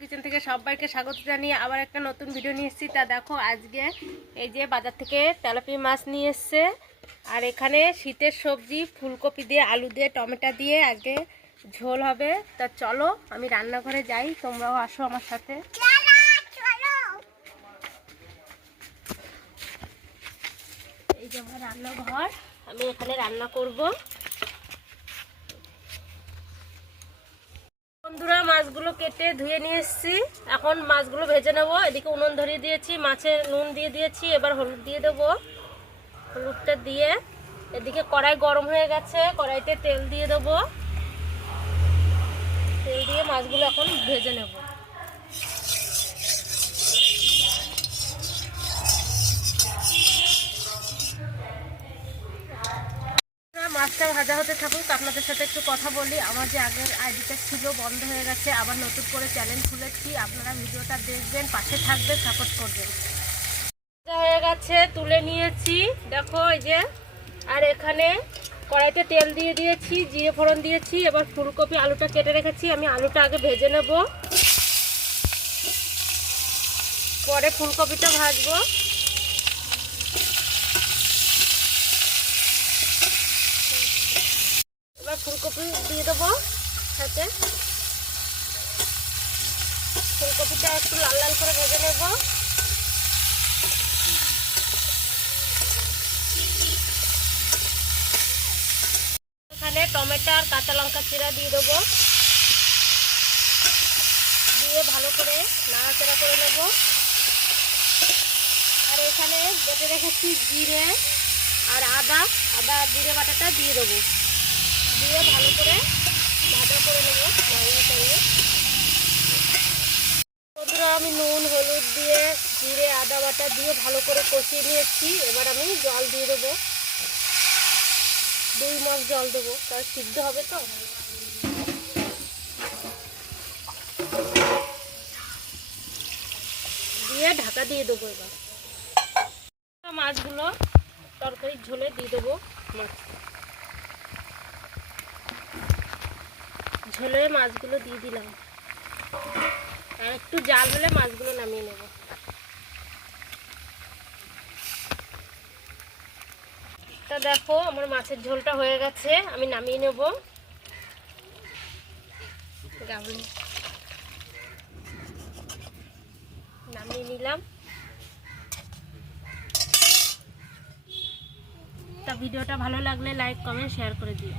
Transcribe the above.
Kitchen থেকে সবাইকে স্বাগত জানিয়ে আবার একটা নতুন ভিডিও নিয়ে এসেছি। তা দেখো, আজকে এই যে বাজার থেকে তেলাপি মাছ নিয়ে এসছে। আর এখানে শীতের সবজি, ফুলকপি দিয়ে, আলু দিয়ে, টমেটো দিয়ে আজকে ঝোল হবে। তা চলো, আমি রান্নাঘরে যাই, তোমরাও আসো আমার সাথে। এই যে আমার রান্নাঘর, আমি এখানে রান্না করব। বন্ধুরা, মাছগুলো কেটে ধুয়ে নিয়ে এসেছি। এখন মাছগুলো ভেজে নেব। এদিকে উনুন ধরিয়ে দিয়েছি মাছে নুন দিয়ে দিয়েছি, এবার হলুদ দিয়ে দেবো। হলুদটা দিয়ে এদিকে কড়াই গরম হয়ে গেছে, কড়াইতে তেল দিয়ে দেবো। তেল দিয়ে মাছগুলো এখন ভেজে নেব। মাছটা ভাজা হতে থাকুক, আপনাদের সাথে একটু কথা বলি। আমার যে আগের আইডিটা ছিল, বন্ধ হয়ে গেছে। আবার নতুন করে চ্যানেল খুলেছি। আপনারা ভিডিওটা দেখবেন, পাশে থাকবেন সাপোর্ট করবেন। হয়ে গেছে, তুলে নিয়েছি। দেখো এই যে, আর এখানে কড়াইতে তেল দিয়ে দিয়েছি, জিরে ফোড়ন দিয়েছি, এবার ফুলকপি আলুটা কেটে রেখেছি। আমি আলুটা আগে ভেজে নেব। পরে ফুলকপিটা ভাজবো। ফুলকপি দিয়ে দেবো সাথে। ফুলকপিটা একটু লাল লাল করে ভেজে নেব। এখানে টমেটো আর কাঁচা লঙ্কা চিরা দিয়ে দেবো। দিয়ে ভালো করে নাড়াচাড়া করে নেব। আর এখানে বেটে রেখেছি জিরে আর আদা। আদা জিরে বাটাটা দিয়ে দেবো। দিয়ে ভালো করে ভাজা করে নেব মশলা করে বন্ধুরা, আমি নুন, হলুদ দিয়ে জিরে, আদা বাটা দিয়ে ভালো করে কষিয়ে নিয়েছি। এবার আমি জল দিয়ে দেবো। দুই মাস জল দেবো তার সিদ্ধ হবে তো। দিয়ে ঢাকা দিয়ে দেবো এবার। মাছগুলো তরকারির ঝোলে দিয়ে দেবো মাছ। ঝোলে মাছগুলো দিয়ে দিলাম। আর একটু জাল হলে মাছগুলো নামিয়ে নেব। তা দেখো, আমার মাছের ঝোলটা হয়ে গেছে, আমি নামিয়ে নেব। নামিয়ে নিলাম। তা ভিডিওটা ভালো লাগলে লাইক, কমেন্ট, শেয়ার করে দিও।